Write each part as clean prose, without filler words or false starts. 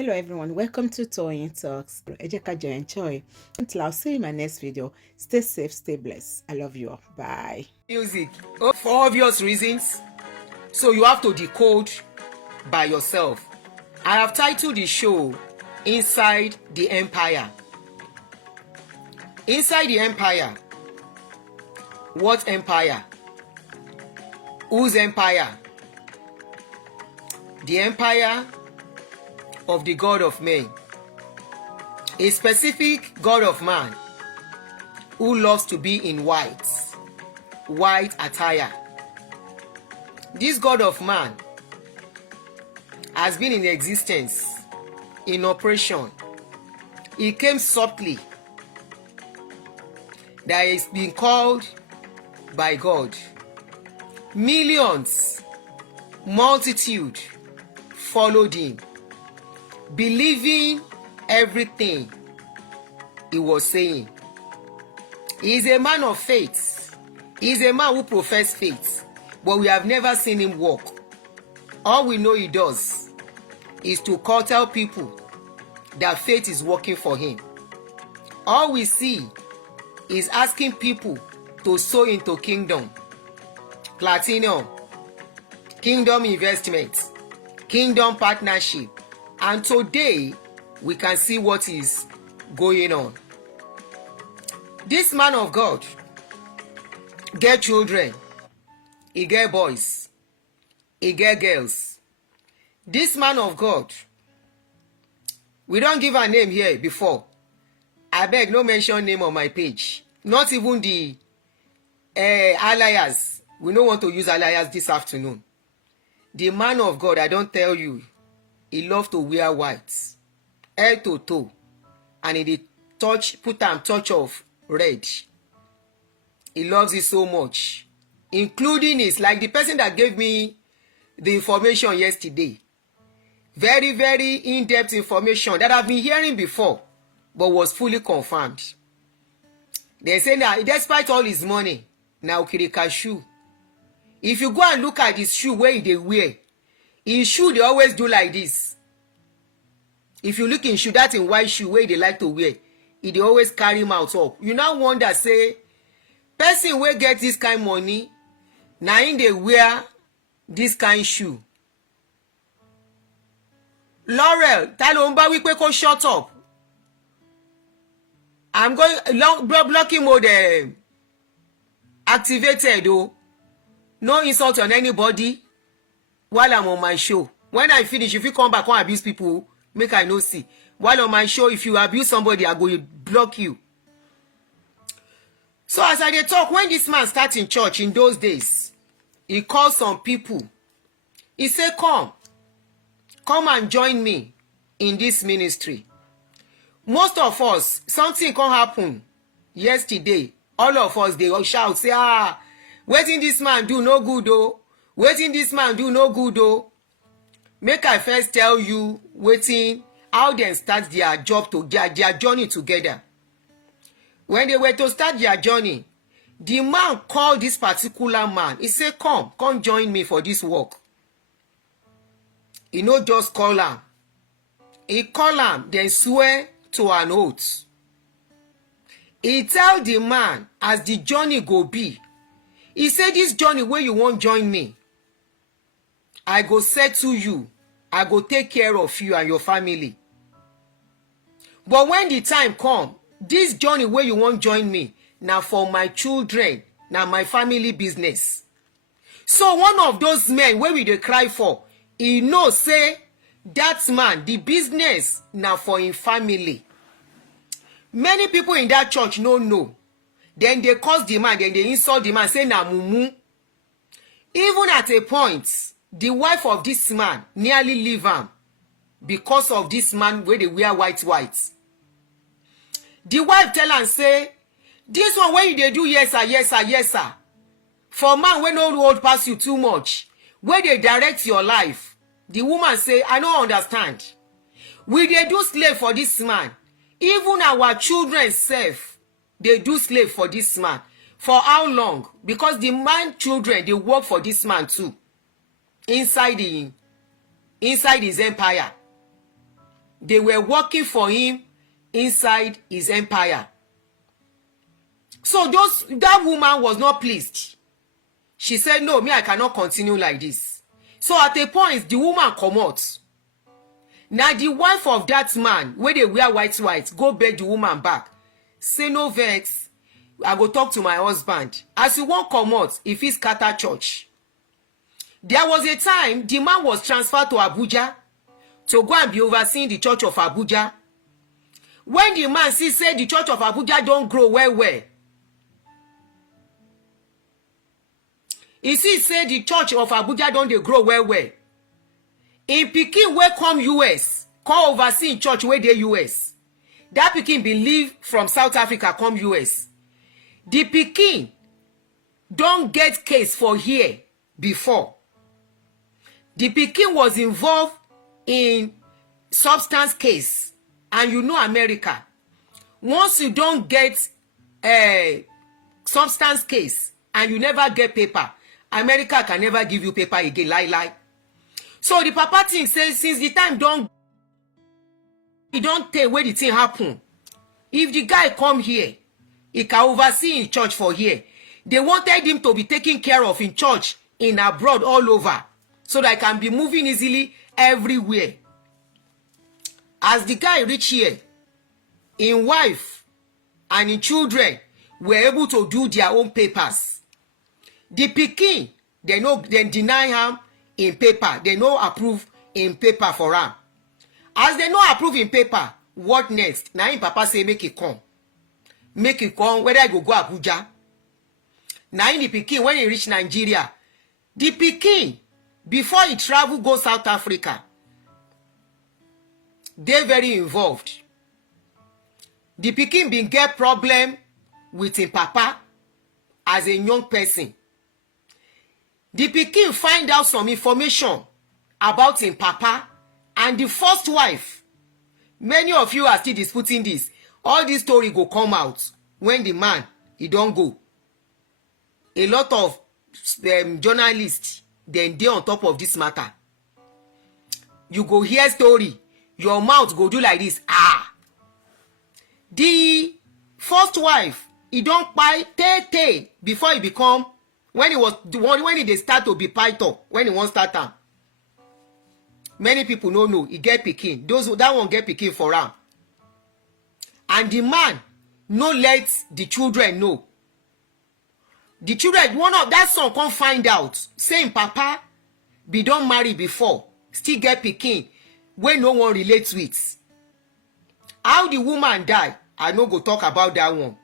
Hello everyone, welcome to Toyeen Talks. Ẹ jẹ́ ká jọ enjoy. Until I'll see you in my next video. Stay safe, stay blessed. I love you all. Bye. Music for obvious reasons, so you have to decode by yourself. I have titled the show Inside the Empire. Inside the empire. What empire? Whose empire? The empire of the God of men, a specific God of man who loves to be in white attire. This God of man has been in existence, in operation. He came subtly, that is being called by God. Millions, multitude followed him, believing everything he was saying. He is a man of faith. He is a man who professes faith, but we have never seen him walk. All we know he does is to tell people that faith is working for him. All we see is asking people to sow into kingdom, platinum, kingdom investment, kingdom partnership. And today, we can see what is going on. This man of God get children, he get boys, he get girls. This man of God, we don't give a name here before. I beg, no mention name on my page. Not even the alias. We don't want to use alias this afternoon. The man of God, I don't tell you, he loves to wear white, head to toe, and he put am touch of red. He loves it so much, including his, like the person that gave me the information yesterday. Very, very in-depth information that I've been hearing before, but was fully confirmed. They say that despite all his money, now Kirika shoe. If you go and look at his shoe where they wear, his shoe they always do like this. If you look in shoe, that in white shoe where they like to wear, they always carry mouth up. You now wonder, say, person wey get this kind money, na him dey wear this kind shoe. Laurel, ta ló ń bá wí pé kó shut up. I'm going blocking mode activated though. No insult on anybody while I'm on my show. When I finish, if you come back and abuse people, make I no see. While on my show, if you abuse somebody, I go block you. So as I dey talk, when this man start in church in those days, he called some people. He said, come and join me in this ministry. Most of us, something can happen yesterday. All of us, they all shout, say, wetin this man do no good oh. Wetin this man do no good oh. Make I first tell you how they start their journey together. When they were to start their journey, the man called this particular man. He said, come join me for this work. He no just call him. He call him, then swear to an oath. He tell the man as the journey go be. He said, this journey where you won't join me, I go settle you. I go take care of you and your family. But when the time come, this journey where you won't join me, now for my children, now my family business. So one of those men where we dey cry for, he know say that man, the business now for him family. Many people in that church no know. Then they curse the man, then they insult the man, say na mumu. Even at a point, the wife of this man nearly leave him because of this man where they wear white. The wife tell am say, this one where you dey do yes sir. For man wey no road pass you too much, where they direct your life. The woman say, I don't understand. We dey do slave for this man. Even our children self, they do slave for this man. For how long? Because the man children, they work for this man too. Inside his empire. They were working for him inside his empire. So that woman was not pleased. She said, no, me, I cannot continue like this. So at a point, the woman come out. Now the wife of that man, where they wear white, go beg the woman back. Say, no vex, I go talk to my husband. As you won't come out, if he scatter church. There was a time the man was transferred to Abuja to go and be overseeing the church of Abuja. When the man say the church of Abuja don't grow well. He say the church of Abuja don't dey grow well. In Pikin wey come US, come oversee church wey dey US. That Pikin bin leave from South Africa come US. The Pikin don get case for here before. The Pikin was involved in substance case, and you know America. Once you don't get a substance case and you never get paper, America can never give you paper again, lie. So the papa thing says, since the time he don't tell where the thing happen. If the guy come here, he can oversee in church for here. They wanted him to be taken care of in church, in abroad, all over, so that he can be moving easily everywhere. As the guy reach here, in wife and in children were able to do their own papers. The Pikin, they deny him in paper. They no approve in paper for him. As they no approve in paper, what next? Now him papa say make it come. Make it come, whether I go Abuja. Now in the Pikin, when he reach Nigeria, the Pikin, before he travel go South Africa, they very involved. The Pikin bin get problem with him papa as a young person. The Pikin find out some information about him papa and the first wife. Many of you are still disputing this. All this story go come out when the man, he don't go. A lot of journalists, then they on top of this matter. You go hear story, your mouth go do like this. The first wife, he don't buy tay before he become, when he start to be python, when he won't start am. Many people no know he get pikin. That one get pikin for am. And the man no let the children know. The children, one of that son come find out, saying papa be don marry before, still get pikin wey no one relate with. How the woman die, I no go talk about that one.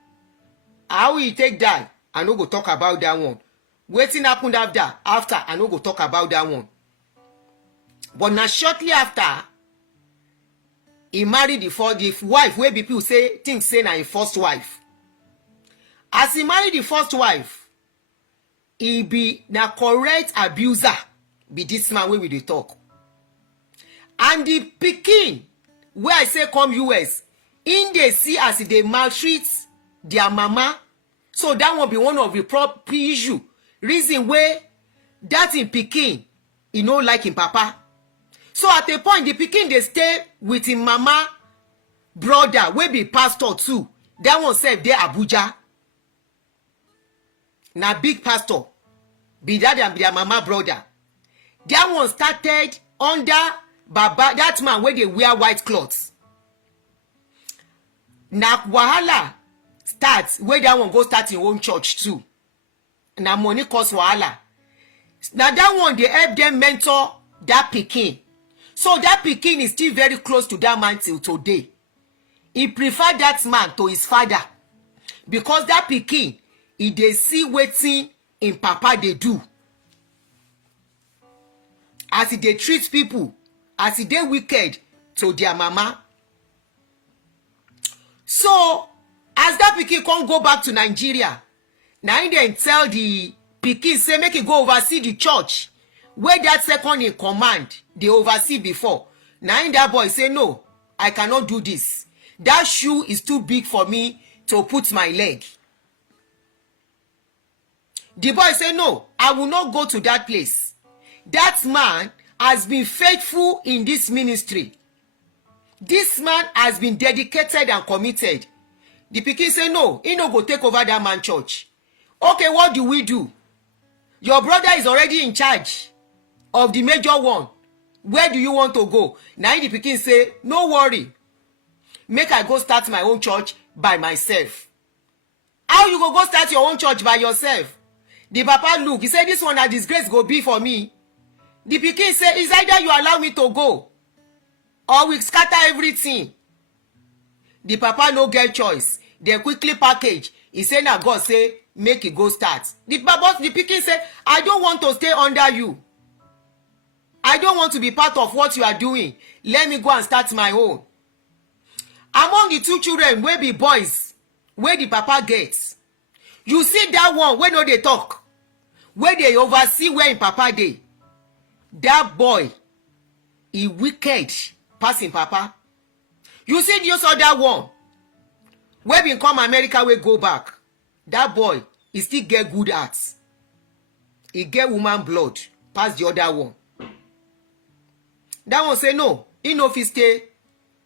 How he take die, I no go talk about that one. Wetin happened after, I no go talk about that one. But now shortly after, he married the wife wey people say na him first wife. As he married the first wife, he be na correct abuser, be this man wey we dey talk. And the pikin wey I say come US, in dey see as they maltreat their mama. So that one be one of the proper issue. Reason where that in pikin, he no like him papa. So at a point, the pikin they stay with him mama brother, wey be pastor too. That one said they Abuja. Na big pastor. Be that and be their mama brother. That one started under Baba, that man where they wear white clothes. Na wahala starts where that one go start in own church too. Na money cause wahala. Now that one they help them mentor that pikin. So that pikin is still very close to that man till today. He prefer that man to his father. Because that pikin, he dey see wetin in papa they do. As he dey treat people, as he dey wicked to their mama. So, as that pikin can't go back to Nigeria, now he then tell the pikin say make he go oversee the church where that second in command they oversee before. Now in that boy say no, I cannot do this. That shoe is too big for me to put my leg. The boy say no, I will not go to that place. That man has been faithful in this ministry. This man has been dedicated and committed. The pikin say no, he no go take over that man church. Okay, what do we do? Your brother is already in charge of the major one. Where do you want to go? Now the pikin say, no worry, make I go start my own church by myself. How you go start your own church by yourself? The papa look, he say, this one a disgrace go be for me. The pikin say, it's either you allow me to go or we scatter everything. The papa no get choice. They quickly package. He say, na God say make it go start. The pikin say, I don't want to stay under you. I don't want to be part of what you are doing. Let me go and start my own. Among the two children wey be boys wey the papa gets, you see that one wey no dey talk, wey dey oversee where im papa dey. That boy, he wicked pass im papa. You see this other one wey bin come America wey go back. That boy, he still get good heart. He get woman blood pass the other one. That one say no, he no fit stay.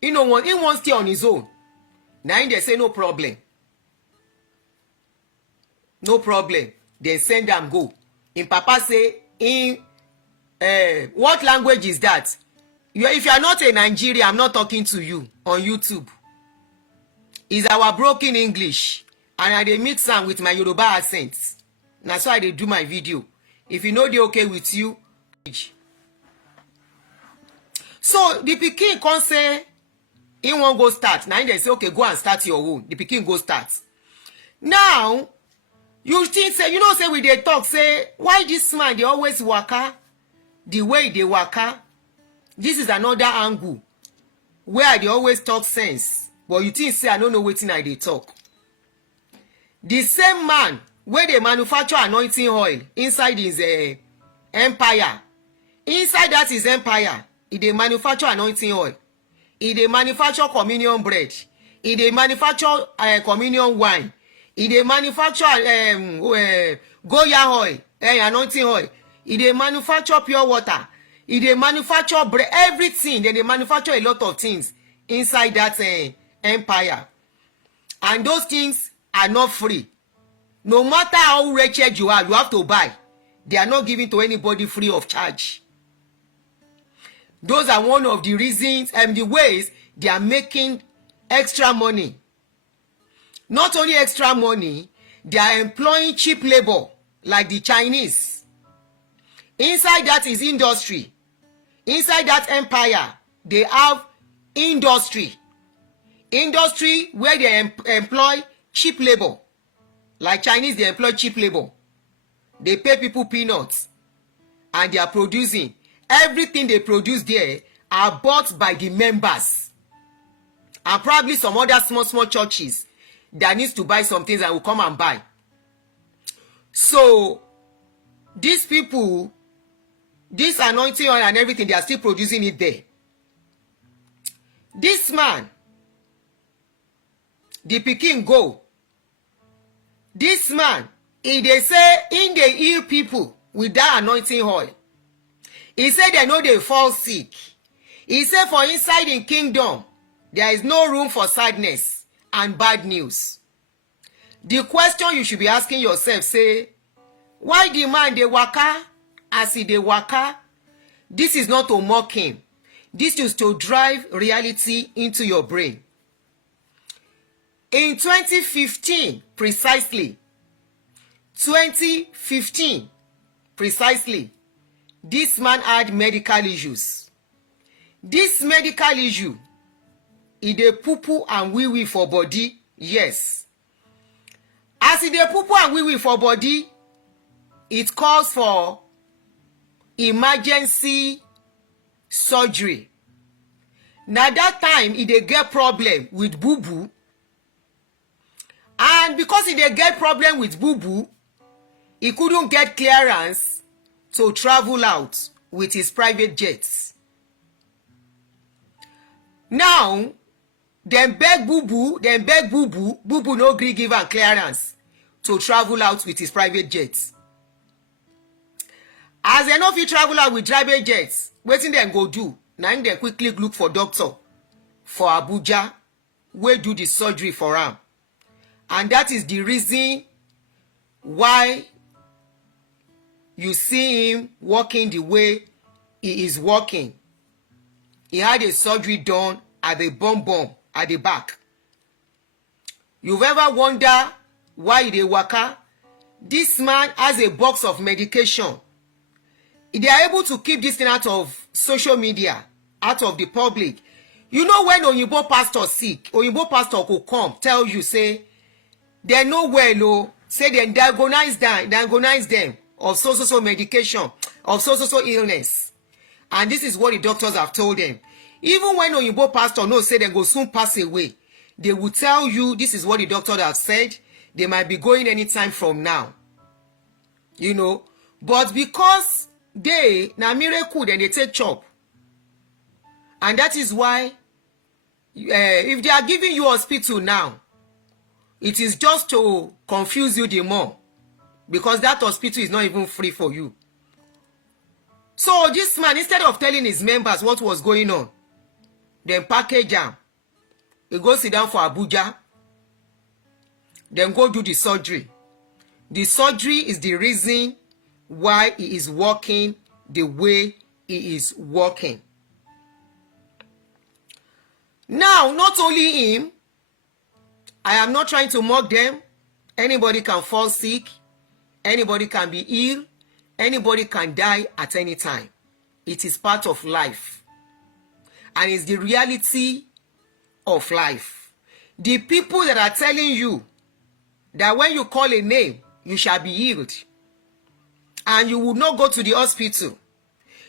He wan stay on his own. Na him dey say no problem. No problem. They send am go. Him papa say, what language is that? If you are not a Nigerian, I'm not talking to you on YouTube. It's our broken English. And I dey mix am with my Yoruba accent. Na so I dey do my video. If you know dey okay with you. So the pikin come say, he wan go start. Now they say, okay, go and start your own. The pikin go start. Now, you think say, you know say we dey talk, say, why this man dey always waka the way they waka? This is another angle where I dey always talk sense. But you think say I don't know wetin I dey talk. The same man where they manufacture anointing oil inside his empire. Inside that is empire, he dey manufacture anointing oil. He dey manufacture communion bread. He dey manufacture communion wine. He dey manufacture Goya oil, anointing oil. He dey manufacture pure water. He dey manufacture bread, everything. They manufacture a lot of things inside that empire. And those things are not free. No matter how wretched you are, you have to buy. They are not given to anybody free of charge. Those are one of the reasons and the ways they are making extra money. Not only extra money, they are employing cheap labor like the Chinese. Inside that is industry. Inside that empire, they have industry. Industry where they employ cheap labor. Like Chinese, they employ cheap labor. They pay people peanuts. And they are producing. Everything they produce there are bought by the members. And probably some other small churches that needs to buy some things and will come and buy. So, these people, this anointing oil and everything, they are still producing it there. This man, the pikin go. This man, they say, in they heal people with that anointing oil. He said they know they fall sick. He said for inside in kingdom, there is no room for sadness and bad news. The question you should be asking yourself, say, why the man dey waka as he dey waka? This is not to mock him. This is to drive reality into your brain. In 2015, precisely, 2015, precisely, this man had medical issues. This medical issue, e dey poo-poo and wee-wee for body, yes. As e dey poo-poo and wee-wee for body, it calls for emergency surgery. Na that time e dey get problem with boo-boo, and because e dey get problem with boo-boo, e couldn't get clearance to travel out with his private jets. Now, dem beg boo-boo, boo-boo no gree give am clearance to travel out with his private jets. As dem no fit travel out with private jets, wetin dem go do? Na im dem quickly look for doctor for Abuja wey do the surgery for am, and that is the reason why you see him walking the way he is walking. He had a surgery done at the bum at the back. You've ever wonder why he dey waka? This man has a box of medication. They are able to keep this thing out of social media, out of the public. You know, when Oyinbo pastor sick, Oyinbo pastor could come tell you, say they know well, oh, say they diagnose them of so medication, of so illness. And this is what the doctors have told them. Even when Oyinbo pastor knows, say they go soon pass away, they will tell you this is what the doctor have said. They might be going anytime from now. You know, but because they na miracle, then they take chop. And that is why if they are giving you hospital now, it is just to confuse you the more, because that hospital is not even free for you. So this man, instead of telling his members what was going on, then package am, he go sit down for Abuja, then go do the surgery. The surgery is the reason why he is walking the way he is walking. Now, not only him, I am not trying to mock them. Anybody can fall sick. Anybody can be ill. Anybody can die at any time. It is part of life. And it's the reality of life. The people that are telling you that when you call a name, you shall be healed, and you will not go to the hospital,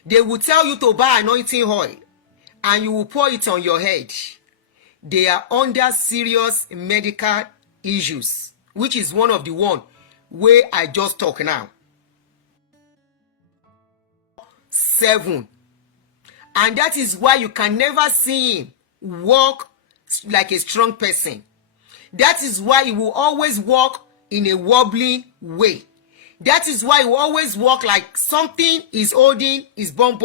they will tell you to buy anointing oil, and you will pour it on your head. They are under serious medical issues, which is one of the one where I just talk now. 7. And that is why you can never see him walk like a strong person. That is why he will always walk in a wobbling way. That is why he will always walk like something is holding his bum.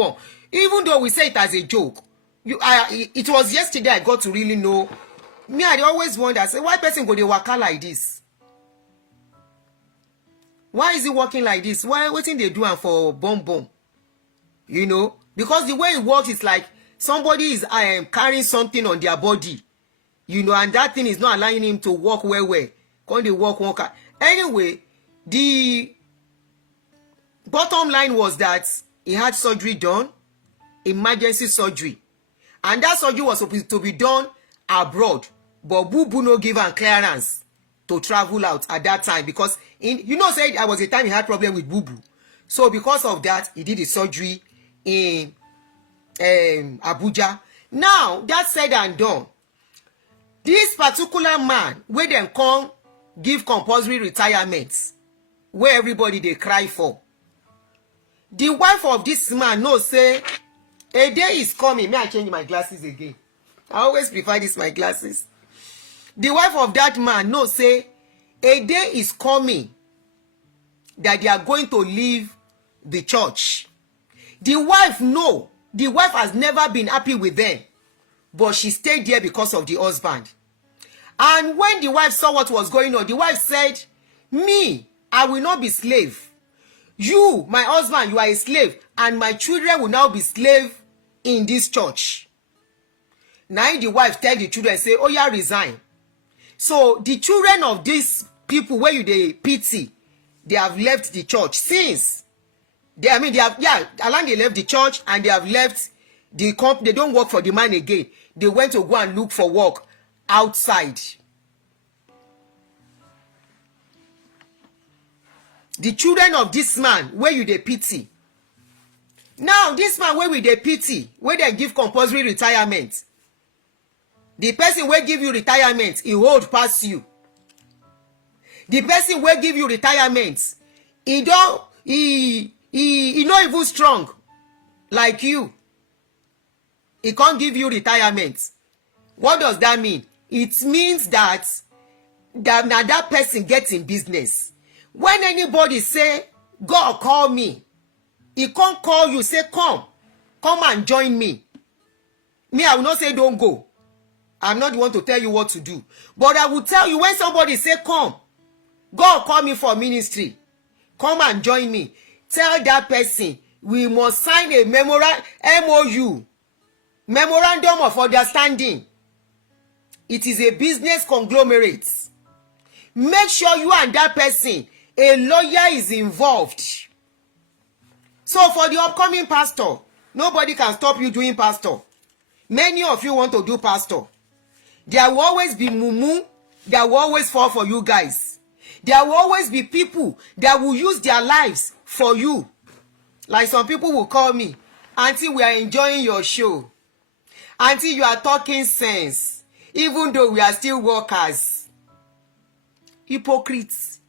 Even though we say it as a joke. It was yesterday I got to really know. Me, I always wonder, say, why person go dey waka like this? Why is he walking like this? Why wetin they do am for bum? You know? Because the way he walks is like somebody is carrying something on their body. You know, and that thing is not allowing him to walk well. When they walk. Anyway, the bottom line was that he had surgery done, emergency surgery. And that surgery was supposed to be done abroad. But Boo no give him clearance to travel out at that time. Because, say there was a time he had problem with Boo. So because of that, he did the surgery in Abuja. Now, that said and done, this particular man, where dem come give compulsory retirement, where everybody they cry for, the wife of this man knows, say, a day is coming. May I change my glasses again? I always prefer this, my glasses. The wife of that man knows, say, a day is coming that they are going to leave the church. The wife know. The wife has never been happy with them, but she stayed there because of the husband. And when the wife saw what was going on, the wife said, me, I will not be slave. You, my husband, you are a slave, and my children will now be slave in this church. Now the wife tell the children, say, oh yeah, resign. So the children of these people where you they pity, they have left the church since. They have they left the church, and they have left the company. They don't work for the man again. They went to go and look for work outside. The children of this man where you dey pity. Now this man where we dey pity, where they give compulsory retirement, the person where give you retirement, he hold past you. The person where give you retirement, he not even strong like you. He can't give you retirement. What does that mean? It means that that person gets in business. When anybody say, God call me, he can't call you, say, come and join me. Me, I will not say don't go. I'm not the one to tell you what to do. But I will tell you when somebody say, come, God call me for ministry. Come and join me. Tell that person, we must sign a MOU, Memorandum of Understanding. It is a business conglomerate. Make sure you and that person, a lawyer is involved. So for the upcoming pastor, nobody can stop you doing pastor. Many of you want to do pastor. There will always be mumu that will always fall for you guys. There will always be people that will use their lives for you. Like some people will call me, Auntie, we are enjoying your show. Auntie, you are talking sense, even though we are still workers. Hypocrites.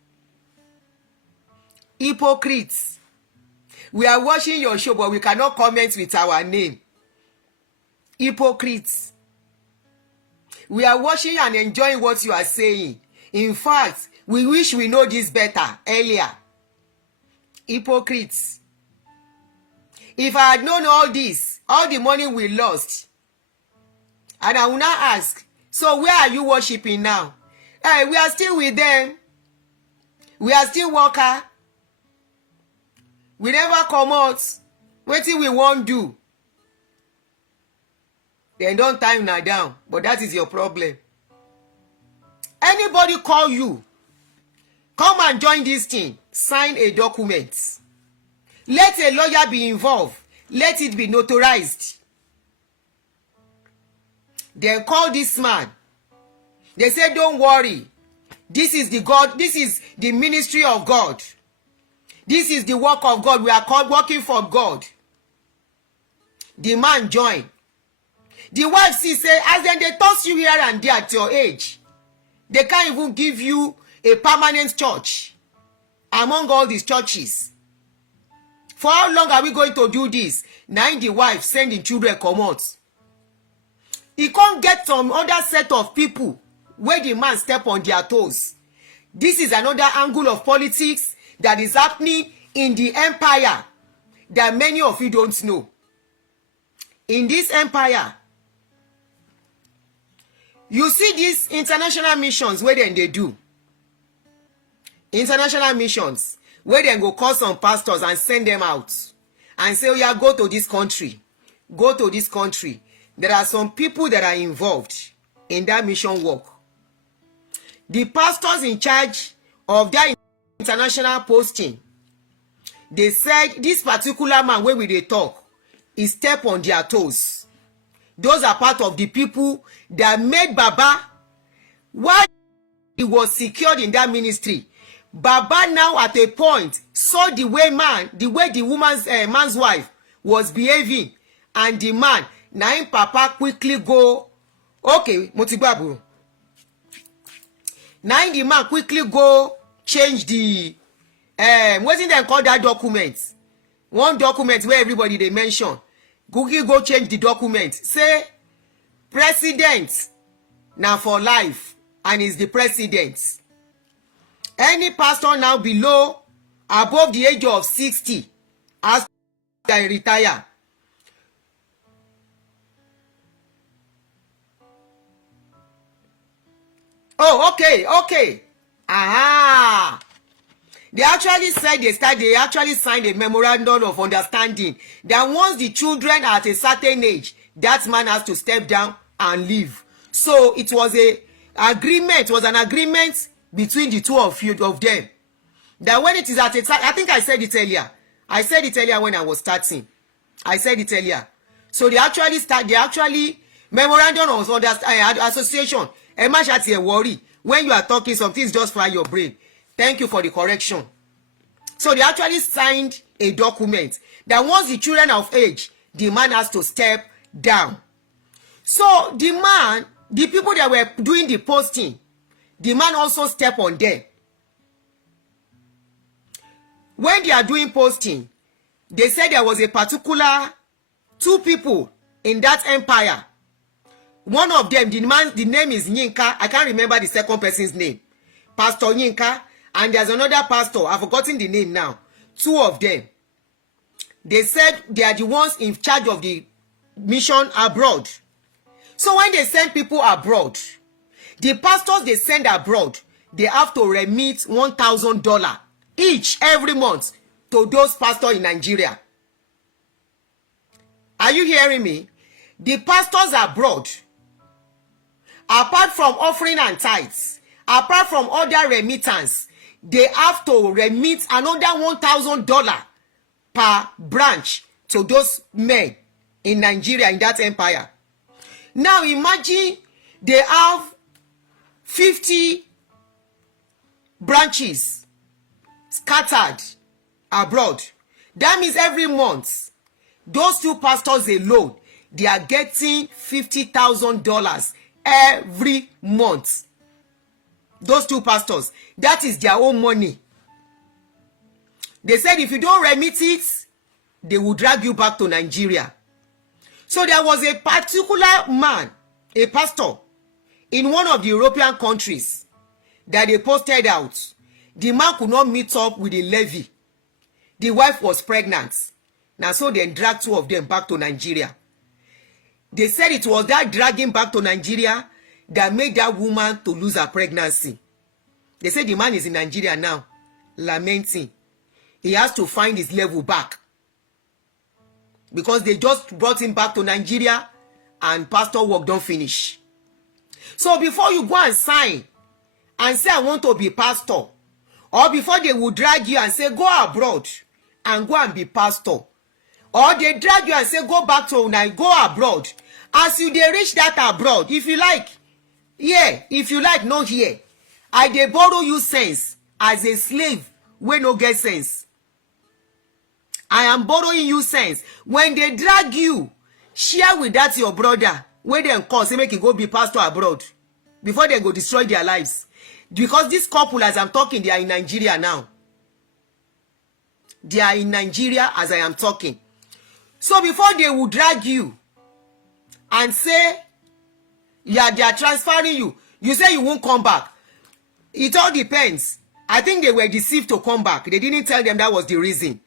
Hypocrites. We are watching your show, but we cannot comment with our name. Hypocrites. We are watching and enjoying what you are saying. In fact, we wish we know this better earlier. Hypocrites. If I had known all this, all the money we lost, and I will now ask, so where are you worshiping now? Hey, we are still with them. We are still worker. We never come out. Wetin we won't do. Then don't time now down. But that is your problem. Anybody call you, come and join this thing. Sign a document. Let a lawyer be involved. Let it be notarized. Then call this man. They say, don't worry. This is the God. This is the ministry of God. This is the work of God. We are called working for God. The man join. The wife say, as then they toss you here and there at your age, they can't even give you a permanent church among all these churches. For how long are we going to do this? Now the wife sending children come out. He can't get some other set of people where the man step on their toes. This is another angle of politics that is happening in the empire that many of you don't know. In this empire, you see these international missions where then they do. International missions where then go call some pastors and send them out and say, oh yeah, go to this country. Go to this country. There are some people that are involved in that mission work. The pastors in charge of that international posting, they said this particular man where we they talk is step on their toes. Those are part of the people that made Baba, while he was secured in that ministry, Baba now at a point saw the way the woman's man's wife was behaving, and the man, now him Papa quickly go, okay, Motigbabu. Now the man quickly go change the wasn't they call that document? One document where everybody they mention. Google go change the document. Say president now for life and is the president. Any pastor now below above the age of 60 as they retire. Oh, okay. Aha. They actually said they actually signed a memorandum of understanding that once the children are at a certain age, that man has to step down and leave. So it was an agreement between the two of them. That when it is at a time, I think I said it earlier. I said it earlier when I was starting. I said it earlier. So they actually memorandum of understanding association. Emma Shati worry. When you are talking, some things just fry your brain. Thank you for the correction. So they actually signed a document that once the children of age, the man has to step down. So the people that were doing the posting, the man also step on them. When they are doing posting, they said there was a particular two people in that empire. One of them, the name is Yinka. I can't remember the second person's name. Pastor Yinka. And there's another pastor. I've forgotten the name now. Two of them. They said they are the ones in charge of the mission abroad. So when they send people abroad, the pastors they send abroad, they have to remit $1,000 each every month to those pastors in Nigeria. Are you hearing me? The pastors abroad, apart from offering and tithes, apart from other remittance, they have to remit another $1,000 per branch to those men in Nigeria, in that empire. Now imagine they have 50 branches scattered abroad. That means every month, those two pastors alone, they are getting $50,000 every month. Those two pastors, that is their own money. They said if you don't remit it, they will drag you back to Nigeria. So there was a particular man, a pastor, in one of the European countries that they posted out. The man could not meet up with the levy. The wife was pregnant. Now so they dragged two of them back to Nigeria. They said it was that dragging back to Nigeria that made that woman to lose her pregnancy. They said the man is in Nigeria now, lamenting. He has to find his level back. Because they just brought him back to Nigeria and pastor work don't finish. So before you go and sign and say I want to be pastor, or before they will drag you and say go abroad and go and be pastor, or they drag you and say go back to go abroad, as you dey reach that abroad, if you like here, if you like not here, I dey borrow you sense as a slave wey no get sense. I am borrowing you sense. When they drag you, share with that your brother wey dem call say make e go be pastor abroad before they go destroy their lives. Because this couple, as I'm talking, they are in Nigeria now. They are in Nigeria as I am talking. So before they will drag you and say, yeah, they are transferring you, you say you won't come back. It all depends. I think they were deceived to come back. They didn't tell them that was the reason.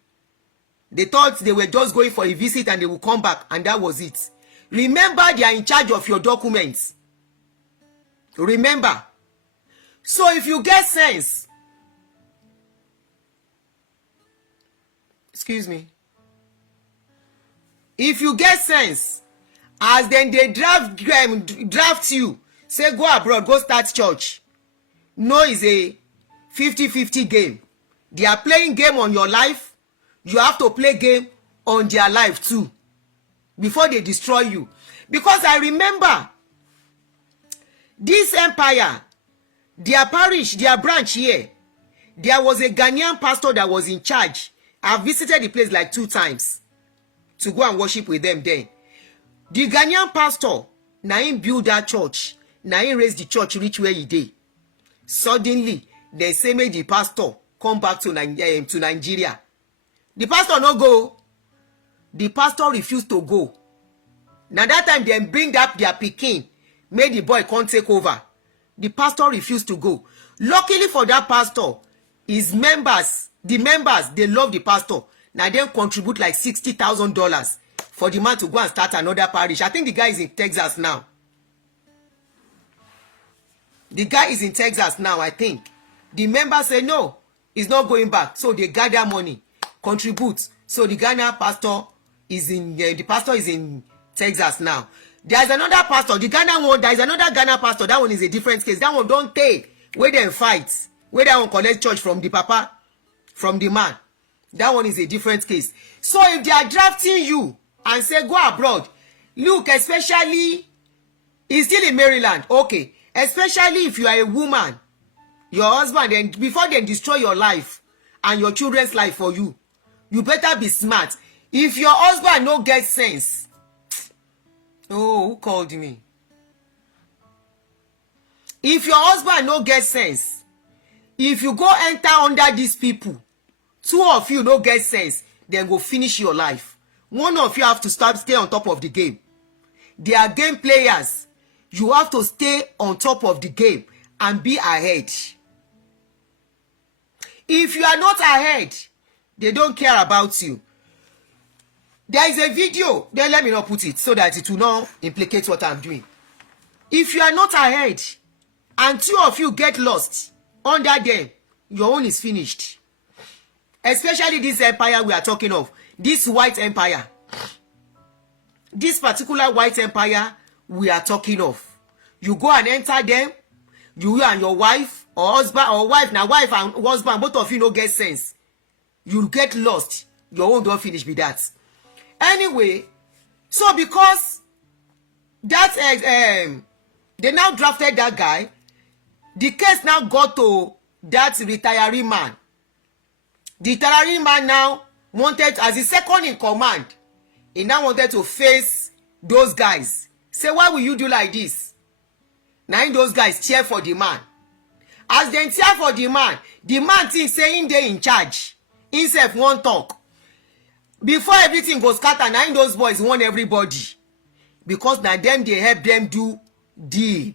They thought they were just going for a visit and they will come back, and that was it. Remember, they are in charge of your documents. Remember. So if you get sense, excuse me, if you get sense, as then they draft you, say go abroad, go start church. No, it's a 50-50 game. They are playing game on your life. You have to play game on their life too before they destroy you. Because I remember this empire, their parish, their branch here, there was a Ghanaian pastor that was in charge. I visited the place like 2 times to go and worship with them there. The Ghanaian pastor, na him build that church, na him raise the church reach where he dey. Suddenly, they say make the pastor come back to Nigeria. The pastor no go. The pastor refused to go. Now that time they bring up their pikin, make the boy come take over. The pastor refused to go. Luckily for that pastor, his members, the members, they love the pastor. Now they contribute like $60,000 for the man to go and start another parish. I think the guy is in Texas now. The guy is in Texas now, I think. The members say no, he's not going back. So they gather money, contribute. So the Ghana pastor is in, the pastor is in Texas now. There's another pastor, the Ghana one, there is another Ghana pastor. That one is a different case. That one don't take where they fight, where they won't collect church from the papa, from the man. That one is a different case. So if they are drafting you and say go abroad, look, especially, he's still in Maryland, okay. Especially if you are a woman, your husband, and before they destroy your life and your children's life for you, you better be smart. If your husband no get sense, oh, who called me? If your husband no get sense, if you go enter under these people, 2 of you no get sense, then go finish your life. 1 of you have to stay on top of the game. They are game players. You have to stay on top of the game and be ahead. If you are not ahead, they don't care about you. There is a video, then let me not put it so that it will not implicate what I'm doing. If you are not ahead and two of you get lost under them, your own is finished. Especially this empire we are talking of, this white empire. This particular white empire we are talking of. You go and enter them, you and your wife or husband or wife, now wife and husband, both of you no get sense. You get lost, your own don't finish with that. Anyway, so because that they now drafted that guy, the case now got to that retiree man. The retiree man now wanted, as the second in command, he now wanted to face those guys. Say, why will you do like this? Now those guys cheer for the man. As they cheer for the man thinks saying they in charge. Himself won't talk. Before everything goes scatter, now those boys want everybody. Because now them they help them do deal.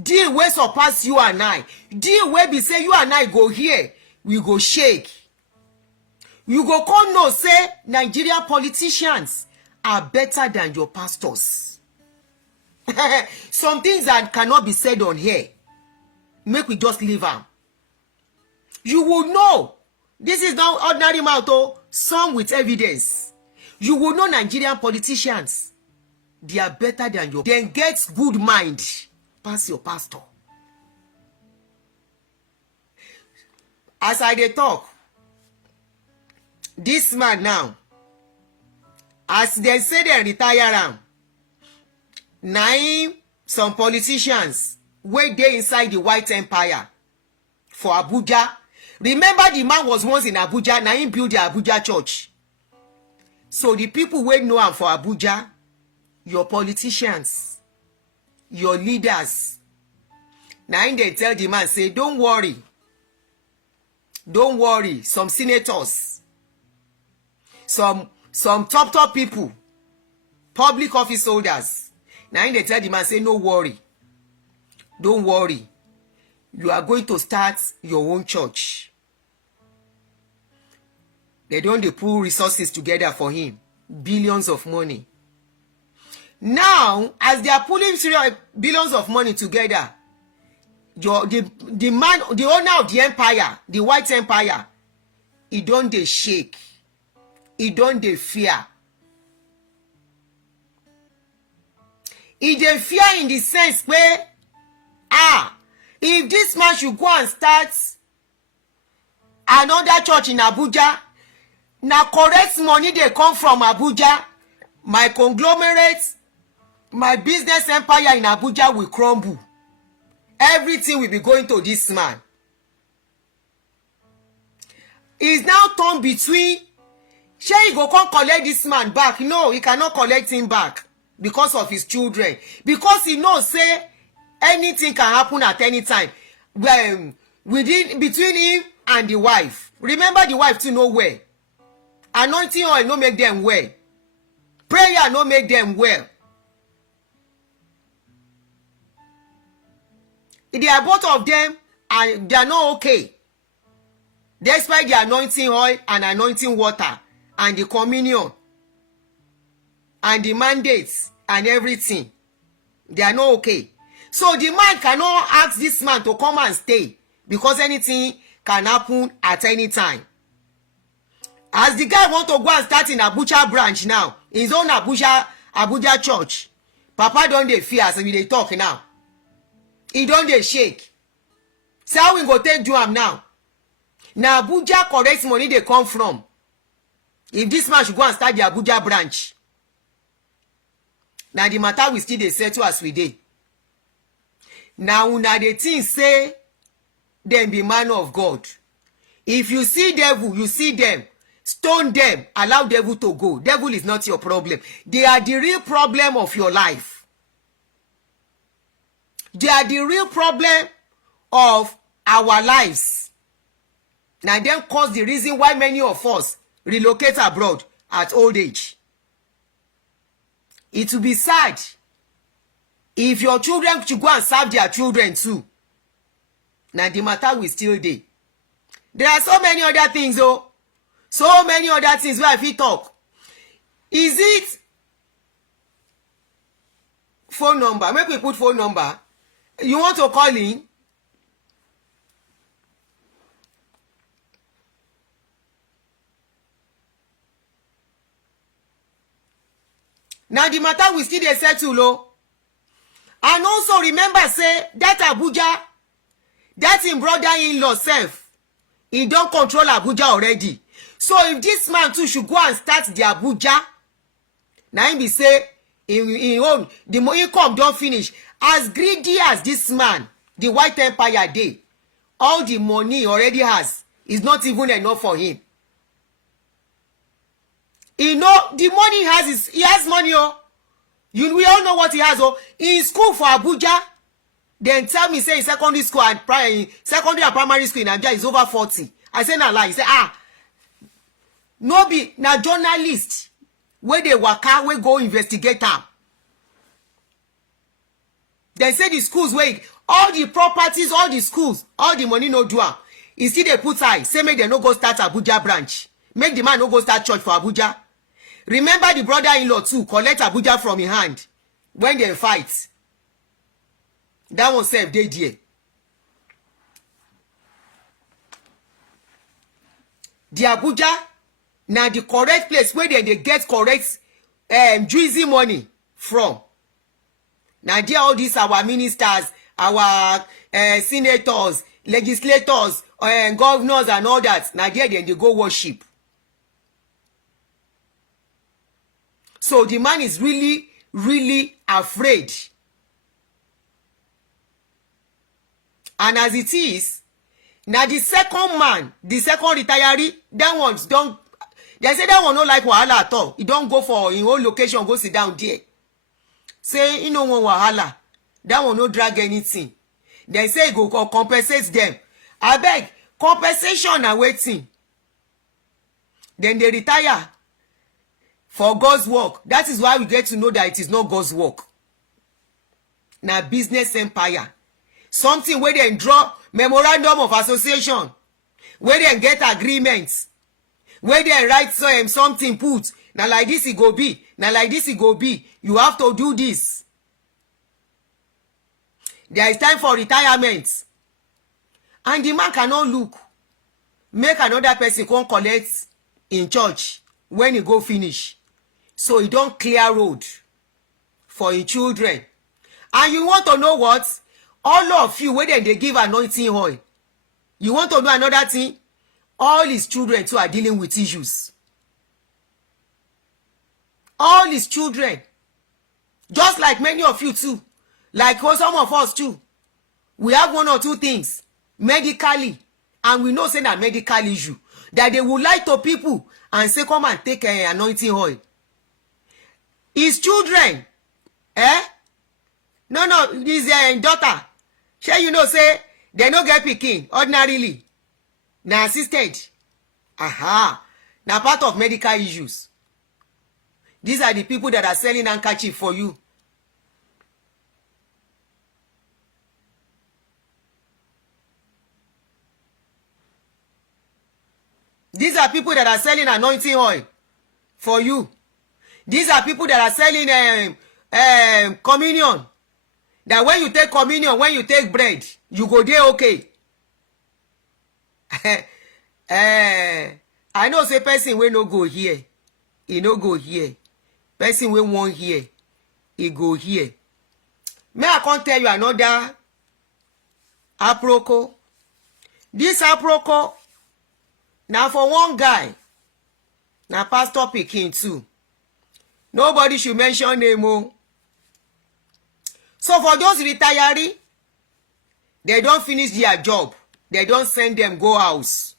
Deal wey surpass you and I. Deal wey be say you and I go here, we go shake. You go come know say Nigeria politicians are better than your pastors. Some things that cannot be said on here, make we just leave am. You will know. This is not ordinary mouth, oh, some with evidence. You will know Nigerian politicians, they are better than your. Then get good mind. Pass your pastor. As I dey talk, this man now, as they say they retire am, na some politicians wey dey inside the white empire for Abuja. Remember the man was once in Abuja, na him build the Abuja church. So the people wey know am for Abuja, your politicians, your leaders, na him dey tell the man say, don't worry, some senators, some top people, public office holders, na him dey tell the man say, no worry, don't worry, you are going to start your own church. They don't dey pull resources together for him, billions of money. Now, as they are pulling billions of money together, the man, the owner of the empire, the white empire, he don't dey shake, he don't dey fear. He dey fear in the sense where, if this man should go and start another church in Abuja, na correct money dey come from Abuja, my conglomerate, my business empire in Abuja will crumble. Everything will be going to this man. He's now torn between, shey he go come collect this man back? No, he cannot collect him back because of his children. Because he knows say anything can happen at any time. Between him and the wife. Remember the wife too know where. Anointing oil no make them well. Prayer no make them well. They are both of them and they are not okay. Despite the anointing oil and anointing water and the communion and the mandates and everything, they are not okay. So the man cannot ask this man to come and stay because anything can happen at any time. As the guy want to go and start in Abuja branch now, his own Abuja church, Papa don dey fear as we dey talk now. He don dey shake. Say how we go take do am now? Na Abuja correct money dey come from. If this man should go and start the Abuja branch, na the matter we still dey settle as we dey. Now una dey think say dem be man of God. If you see devil, you see them. Stone them, allow devil to go. Devil is not your problem. They are the real problem of your life. They are the real problem of our lives. Now them cause the reason why many of us relocate abroad at old age. It will be sad if your children should go and serve their children too. Now the matter will still dey. There are so many other things oh. So many other things where I fit talk. Is it phone number. Make we put phone number. You want to call in? Now the matter we still dey settle o. And also remember say that Abuja, that him brother-in-law sef, he don control Abuja already. So if this man too should go and start the Abuja, na him be say in own the income don finish. As greedy as this man, the white empire dey, all the money he already has is not even enough for him. You know the money he has money oh. We all know what he has oh. In school for Abuja, then tell me say in secondary school and secondary and primary school in Abuja is over 40. I say na lie. He say no be na journalist wey dey waka wey go investigate am. Dem say the schools wey all the properties, all the schools, all the money no do am. E still dey put eye say make dem no go start Abuja branch, make the man no go start church for Abuja. Remember the brother-in-law too collect Abuja from him hand when dem fight. That one sef dey there. The Abuja na the correct place where dem dey get correct juicy money from. Na there all these our ministers, our senators, legislators, governors and all that, na there dem dey go worship. So the man is really, really afraid. And as it is, now the second man, the second retiree, that one's don't. They say that one no like wahala at all. He don't go for in own location, go sit down there. Say he no want wahala. That one no drag anything. They say he go compensate them. I beg compensation and waiting. Then they retire for God's work. That is why we get to know that it is not God's work. Now business empire. Something where they draw memorandum of association, where they get agreements, where they write something put. Now like this it go be. Now like this it go be. You have to do this. There is time for retirement. And the man cannot look. Make another person come collect in church when he go finish. So he don't clear road for his children. And you want to know what? All of you, where they give anointing oil. You want to know another thing? All his children too are dealing with issues. All his children. Just like many of you too. Like some of us too. We have one or two things. Medically. And we know say that medical issue. That they will lie to people and say come and take anointing oil. His children. No, his daughter. Shall you know say they no get pikin ordinarily. Na assisted. Aha. Na part of medical issues. These are the people that are selling handkerchief for you. These are people that are selling anointing oil for you. These are people that are selling communion. That when you take communion, when you take bread, you go there okay. I know say person wey no go here, he no go here. Person wey wan here, he go here. May I come tell you another aproko. This aproko na for one guy. Na pastor pikin too. Nobody should mention name o. So for those retiree, they don't finish their job. They don't send them go house.